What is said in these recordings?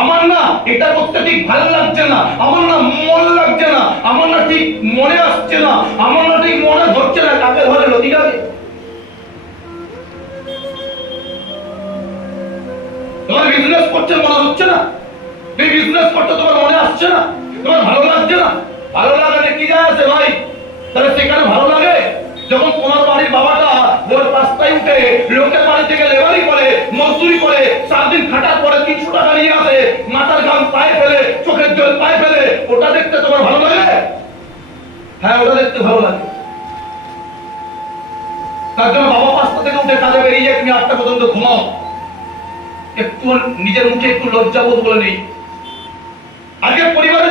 আমার না এটা করতে ঠিক ভালো লাগছে না, আমার না মন লাগছে না, আমার না ঠিক মনে আসছে না, আমার না ঠিক মনে ধরছে না। কাকে ধরে? লতিকাকে। তোমার বিজনেস করছে মনে হচ্ছে না? তুমি বিজনেস করতে তোমার মনে আসছে না? তোমার ভালো লাগছে না? ভালো লাগালে কি যায় আছে ভাই? তাহলে সেখানে ভালো লাগে যখন তোমার বাড়ির বাবাটা ভোর 5টায় উঠে লোকের বাড়ি থেকে লেবারি করে, মজদুরি করে, 7 দিন খাটার পরে 300 টাকা নিয়ে আসে, মাথার ঘাম পায়ে ফেলে, চোখের জল পায়ে ফেলে, ওটা দেখতে তোমার ভালো লাগে? হ্যাঁ, ওটা দেখতে ভালো লাগে। তার জন্য বাবা 5টা থেকে উঠে কাজে বেরিয়ে তুমি 8টা পর্যন্ত ঘুমাও। একটু নিজের মুখে একটু লজ্জা বোধ বলে নেই। আজকে পরিবারে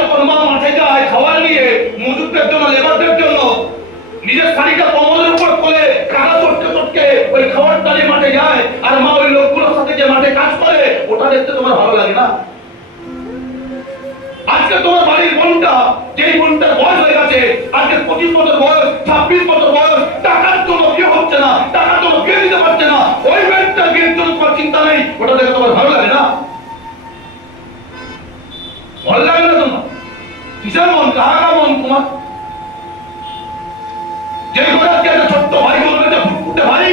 যখন মা মাঠে যায় খাবার নিয়ে, মজুরদের জন্য, লেবারদের জন্য, নিজের শাড়িটা কোমরের উপর করে কাঁধা চটকে চটকে ওই খাবারটা নিয়ে মাঠে যায়, আর মা ওই লোকগুলোর সাথে যে মাঠে কাজ করে, ওটা দেখতে তোমার ভালো লাগে না? আজকে তোমার বাড়ির বোনটা, যেই বোনটার বয়স হয়ে গেছে, আজকে 25 বছর বয়স, 26 বছর বয়স, টাকার জন্য বিয়ে হচ্ছে না, টাকার জন্য বিয়ে দিতে পারছে না, ওই মেয়েটার বিয়ের জন্য তোমার চিন্তা নেই, ওটা দেখে তোমার ভালো লাগে না? ভালো লাগে না তোমার? কিসের মন? কাহারা মন তোমার? যে ঘরে আজকে একটা ছোট্ট ভাই বলবে, ফুটফুটে ভাই,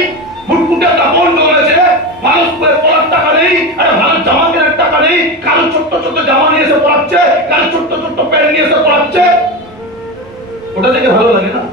ফুটফুটে একটা বোন রয়েছে, ভালো করে পড়ার টাকা নেই, একটা ভালো জামা কেনার টাকা নেই, কারো ছোট্ট ছোট্ট জামা নিয়ে এসে পড়াচ্ছে, কারো ছোট্ট ছোট্ট প্যান্ট নিয়ে এসে পড়াচ্ছে, ওটা দেখে ভালো লাগে না?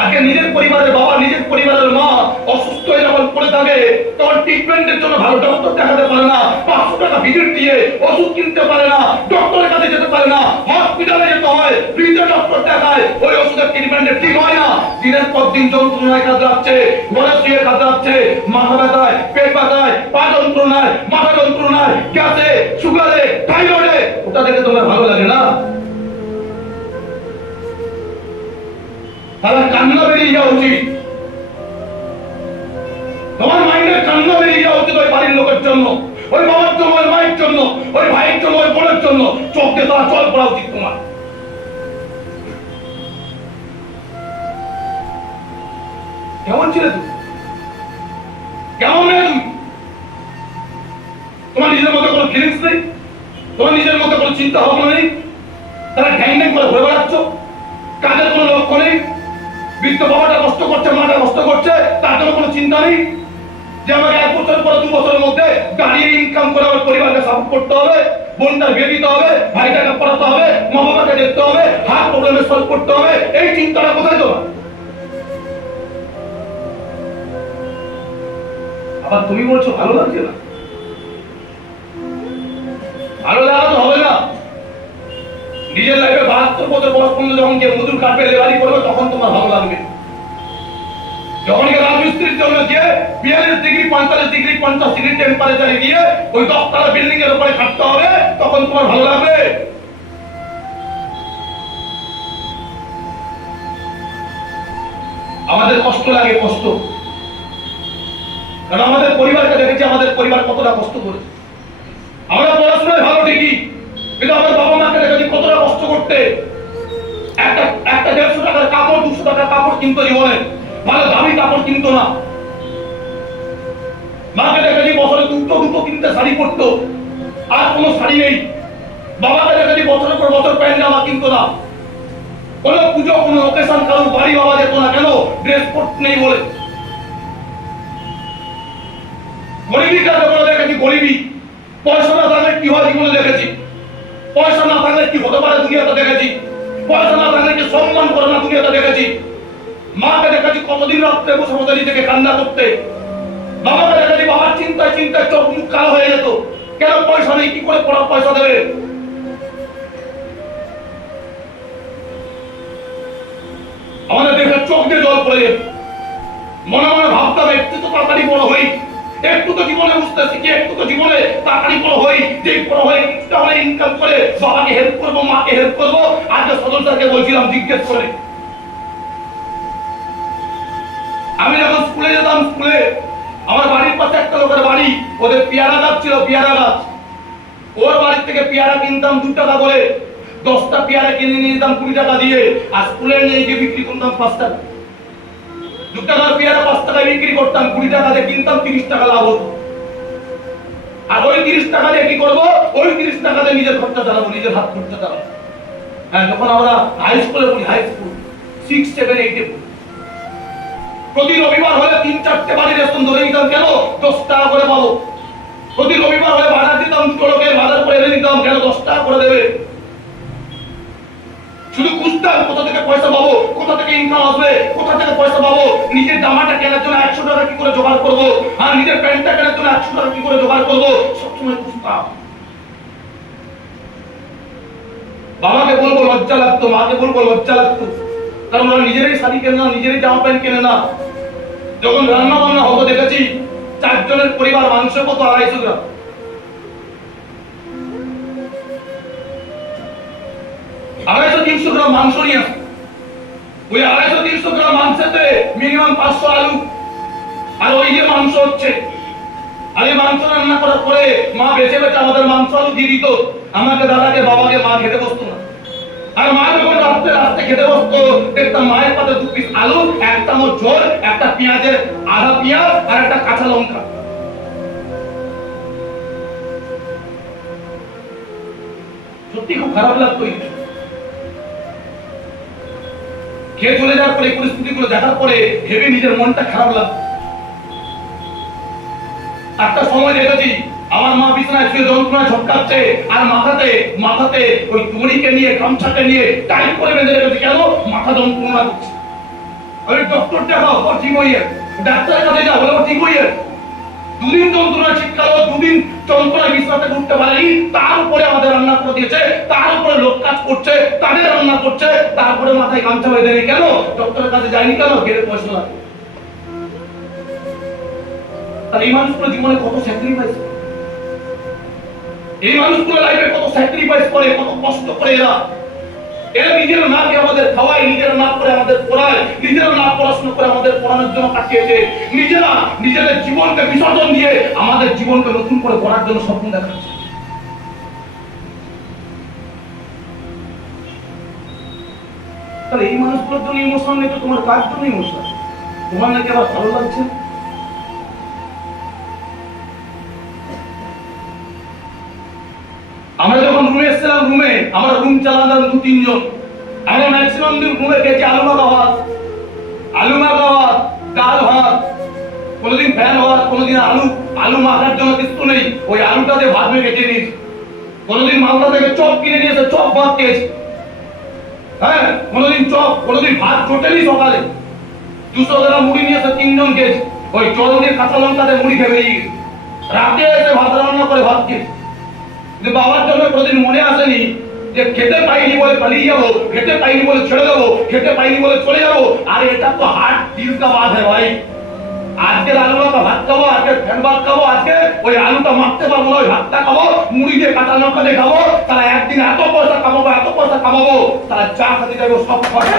আজকে নিজের পরিবারের বাবা, নিজের পরিবারের মা অসুস্থ হয়ে যখন পড়ে থাকে, তখন ট্রিটমেন্টের জন্য ভালো ডক্টর দেখাতে পারে না, 500 টাকা ভিজিট দিয়ে ওষুধ কিনতে পারে না, ডক্টরের কাছে যেতে পারে না, হসপিটালে যেতে হয়, ফ্রিতে ডক্টর দেখায়, ওই ওষুধের ট্রিটমেন্টে ঠিক হয় না, দিনের পর দিন যন্ত্রণায় কাতরাচ্ছে, ঘরে শুয়ে কাতরাচ্ছে, মাথা ব্যথায়, পেট ব্যথায়, পা যন্ত্রণায়, মাথা যন্ত্রণায়, গ্যাসে, সুগারে, থাইরয়েডে, ওটা দেখে তোমার ভালো লাগে না? তাহলে কান্না বেরিয়ে যাওয়া উচিত, তোমার মাইন্ডে কান্না বেরিয়ে যাওয়া উচিত ওই বাড়ির লোকের জন্য, ওই বাবার জন্য, ওই মায়ের জন্য, ওই ভাইয়ের জন্য, ওই বোনের জন্য। চোখ দিয়ে তারা জল পড়া উচিত তোমার। কেমন ছিলে তুমি? কেমন মেয়ে তুমি? তোমার নিজের মধ্যে কোনো ফিলিংস নেই, তোমার নিজের মধ্যে কোনো চিন্তা ভাবনা নেই, তারা ঢ্যাং ঢ্যাং করে ঘুরে বেড়াচ্ছ, কাজের কোনো লক্ষ্য নেই, বৃদ্ধ বাবাটা কষ্ট করছে, মাটা কষ্ট করছে, তার জন্য কোনো চিন্তা নেই যে আমাকে 1 বছর পরে 2 বছরের মধ্যে দাঁড়িয়ে ইনকাম করে আমার পরিবারকে সাপোর্ট করতে হবে, বোনটার বিয়ে দিতে হবে, ভাইটাকে পড়াতে হবে, মা বাবাকে দেখতে হবে, হাত প্রবলেমে সলভ করতে হবে, এই চিন্তাটা কোথায় তোমার? আবার তুমি বলছো ভালো লাগছে না? ভালো লাগা তো হবে না। নিজের লাইফে 72 বছর বয়স পর্যন্ত যখন গিয়ে মজুর কাটবে, লেবারি করবে, তখন তোমার ভালো লাগবে। যখন গিয়ে রাজমিস্ত্রির জন্য গিয়ে 42 ডিগ্রি, 45 ডিগ্রি, 50 ডিগ্রি টেম্পারেচারে গিয়ে ওই 10 তলা বিল্ডিং এর উপরে খাটতে হবে, তখন তোমার ভালো লাগবে। আমাদের কষ্ট লাগে, কষ্ট, কারণ আমাদের পরিবারকে দেখেছি, আমাদের পরিবার কতটা কষ্ট করেছে। আমরা পড়াশোনায় ভালো ঠিকই, কিন্তু আমার বাবা মাকে দেখেছি কতটা কষ্ট করতে। একটা 150 টাকার কাপড়, 200 টাকার কাপড় কিনতো জীবনে, ভালো দামি কাপড় কিনতো না। মাকে দেখেছি বছরে দুটো কিনতে শাড়ি পরতো, আর কোনো শাড়ি নেই। বাবাকে দেখেছি বছরের পর বছর প্যান্ট জামা কিনতো না। কোনো পুজো, কোনো ওকেশন, কারো বাড়ি বাবা যেত না, কেন? ড্রেস কোড নেই বলে। গরিবী কাকে বলে দেখেছি, গরিবী। পয়সা না থাকলে কি হয় জীবনে দেখেছি, পয়সা না থাকলে কি হতে পারে দুনিয়াতে দেখেছি, পয়সা না থাকলে কি সম্মান করে না দুনিয়াতে দেখেছি। মাকে দেখেছি কতদিন রাত্রে বসে বসে নিজেকে কান্না করতে। বাবাকে দেখেছি বাবার চিন্তায় চিন্তায় চোখ মুখ কালো হয়ে যেত, কেন? পয়সা নেই, কি করে পড়ার পয়সা দেবে? আমাদের দেখে চোখ দিয়ে জল পড়ে যেত, মনে মনে ভাবতাম একটু তো তাড়াতাড়ি বড় হই, একটু তো জীবনে বুঝতে শিখি, একটু তো জীবনে তাড়াতাড়ি বড় হই, যে বড় হয়ে কিছুটা হলে ইনকাম করে বাবাকে হেল্প করবো, মাকে হেল্প করবো। আজকে সদর স্যারকে বলছিলাম জিজ্ঞেস করে, আমি যখন স্কুলে যেতাম, স্কুলে আমার বাড়ির পাশে একটা লোকের বাড়ি, ওদের পেয়ারা গাছ ছিল, পেয়ারা গাছ। ওর বাড়ি থেকে পেয়ারা কিনতাম 2 টাকা করে, 10টা পেয়ারা কিনে নিয়ে যেতাম 20 টাকা দিয়ে, আর স্কুলে নিয়ে গিয়ে বিক্রি করতাম 5 টাকা। টাকার পেয়ারা 5 টাকায় বিক্রি করতাম, 20 টাকা দিয়ে কিনতাম, 30 টাকা লাভ হতো। আর ওই 30 টাকা দিয়ে কি করবো? ওই 30 টাকা দিয়ে নিজের খরচা চালাবো, নিজের হাত খরচা চালাবো। হ্যাঁ, যখন আমরা হাই স্কুলে পড়ি, হাই স্কুল 6, 7, 8 এ পড়ি, প্রতি রবিবার হলে 3-4টে বাড়ি রেশন ধরে নিতাম। কেন? 10 টাকা করে পাবো। প্রতি রবিবার হলে বাজার দিতাম, লোকের বাজার করে এনে দিতাম। কেন? 10 টাকা করে দেবে। শুধু খুঁজতাম কোথা থেকে পয়সা পাবো, কোথা থেকে ইনকাম আসবে, কোথা থেকে পয়সা পাবো। নিজের জামাটা কেনার জন্য 100 টাকা কি করে জোগাড় করবো, আর নিজের প্যান্টটা কেনার জন্য 100 টাকা কি করে জোগাড় করবো, সবসময় খুঁজতাম। বাবাকে বলবো লজ্জা লাগতো, মাকে বলবো লজ্জা লাগতো, কারণ ওরা নিজেরাই শাড়ি কেনে না, নিজেরাই জামা প্যান্ট কেনে না। যখন রান্না বান্না হতো দেখেছি 4 জনের পরিবার, মাংস কত? 250 গ্রাম। আড়াইশো 300 গ্রাম মাংস নিয়ে আসতো। ওই 250-300 গ্রাম মাংসেতে মিনিমাম 500 আলু। আর ওই যে মাংস হচ্ছে, আর এই মাংস রান্না করার পরে মা বেছে বেছে আমাদের মাংস আলু দিয়ে দিত। আমাকে, দাদাকে, বাবাকে মা খেতে বসতো না। আর মা যখন রাস্তে খেতে বসতো, দেখতাম মায়ের পাতে 2 পিস আলু, 1 চামচ ঝোল, একটা পেঁয়াজের আধা পেঁয়াজ আর একটা কাঁচা লঙ্কা। সত্যি খুব খারাপ লাগতো। খেয়ে চলে যাওয়ার পরে পরিস্থিতিগুলো দেখার পরে ভেবে নিজের মনটা খারাপ লাগতো। একটা সময় দেখেছি আমার মা বিছানায় শুয়ে যন্ত্রণায় ঝটকাচ্ছে, আর মাথাতে ওই দড়িকে নিয়ে, গামছাকে নিয়ে টাইট করে বেঁধে রেখেছে। কেন? মাথা যন্ত্রণা করছে। ওই ডক্টর দেখাও, ও ঠিক হয়ে যাবে। ডাক্তারের কাছে যাও, বলে ও ঠিক হয়ে যাবে। 2 দিন যন্ত্রণা শিক্ষালো, 2 দিন যন্ত্রণায় বিছানাতে উঠতে পারেনি। তার উপরে আমাদের রান্না করে দিয়েছে, তার উপরে লোক কাজ করছে, তাদের রান্না করছে, তারপরে মাথায় গামছা বেঁধে নেই। কেন? ডক্টরের কাছে যায়নি। কেন? গেলে পয়সা লাগে। তাহলে এই মানুষগুলো জীবনে কত স্যাক্রিফাইস করে, এই মানুষগুলো লাইফে কত স্যাক্রিফাইস করে, কত কষ্ট করে। এরা নিজেরা না খেয়ে আমাদের খাওয়ায়, নিজেরা না করে আমাদের পড়ায়, নিজেরা না পড়াশোনা করে আমাদের পড়ানোর জন্য কাটিয়েছে, নিজেরা নিজেদের জীবনকে বিসর্জন দিয়ে আমাদের জীবনকে নতুন করে গড়ার জন্য স্বপ্ন দেখাচ্ছে। তাহলে এই মানুষগুলোর জন্য ইমোশন নেই তো তোমার কার জন্য ইমোশন? তোমার নাকি আবার ভালো লাগছে? আমরা যখন রুমে এসেছিলাম, রুমে আমরা রুম চালাতাম 2-3 জন। আমরা ম্যাক্সিমাম দিন রুমে খেয়েছি আলু মাখা ভাত, ডাল ভাত, কোনোদিন ফ্যান ভাত, কোনোদিন আলু মাখার জন্য কিছু নেই, ওই আলুটাতে ভাত মেখে খেয়ে নিয়েছি। কোনোদিন মালদা থেকে চপ কিনে নিয়েছে, চপ ভাত খেয়েছি। হ্যাঁ, কোনোদিন চপ, কোনোদিন ভাত টোটালি সকালে 200 গ্রাম মুড়ি নিয়েছে, 3 জন খেয়েছি। ওই জল দিয়ে কাঁচা লঙ্কাতে মুড়ি খেয়ে বেরিয়ে গেছে। রাতে এসে ভাত রান্না করে ভাত খেয়েছি। কিন্তু বাবার জন্য কোনোদিন মনে আসেনি যে খেতে পাইনি বলে পালিয়ে যাবো, খেতে পাইনি বলে ছেড়ে দেবো, খেতে পাইনি বলে চলে যাবো। আর এটা তো হার্ট দিল কা বাত है ভাই। আজকে আলু মাখা ভাত খাবো, আজকে ফ্যান ভাত খাবো, আজকে ওই আলুটা মাখতে পারবো না, ওই ভাতটা খাবো, মুড়ি দিয়ে কাঁচা লঙ্কা দিয়ে খাবো। তারা একদিন এত পয়সা কামাবো, তারা চা খেতে যাবো, সব খরচা